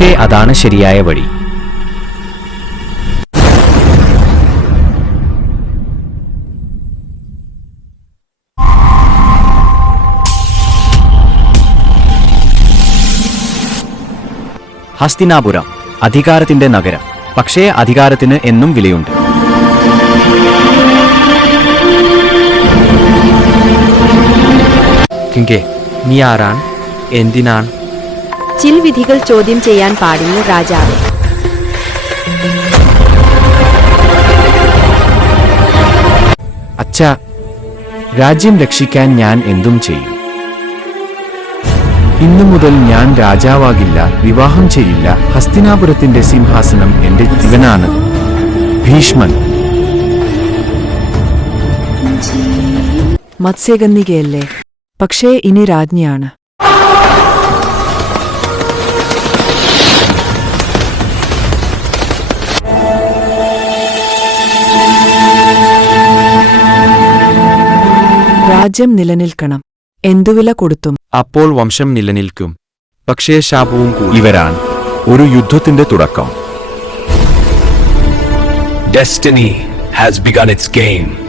പക്ഷേ അതാണ് ശരിയായ വഴി. ഹസ്തിനാപുരം അധികാരത്തിന്റെ നഗരം. പക്ഷേ അധികാരത്തിന് എന്നും വിലയുണ്ട്. കിങ്കേ, നീ ആരാണ്? എന്തിനാണ്? ചില വിധികൾ ചോദ്യം ചെയ്യാൻ പാടില്ല രാജാവ്. അച്ഛാ, രാജ്യം രക്ഷിക്കാൻ ഞാൻ എന്തും ചെയ്യും. ഇന്നു മുതൽ ഞാൻ രാജാവാകില്ല, വിവാഹം ചെയ്യില്ല. ഹസ്തിനാപുരത്തിന്റെ സിംഹാസനം എന്റെ ഇവനാണ്. ഭീഷ്മൻ. മത്സ്യകന്യകയല്ലേ, പക്ഷേ ഇനി രാജ്ഞിയാണ്. രാജ്യം നിലനിൽക്കണം. എന്തുവില കൊടുത്തും. അപ്പോൾ വംശം നിലനിൽക്കും. പക്ഷേ ശാപവും കൂടി. ഇവരാണ് ഒരു യുദ്ധത്തിന്റെ തുടക്കം. Destiny has begun its game.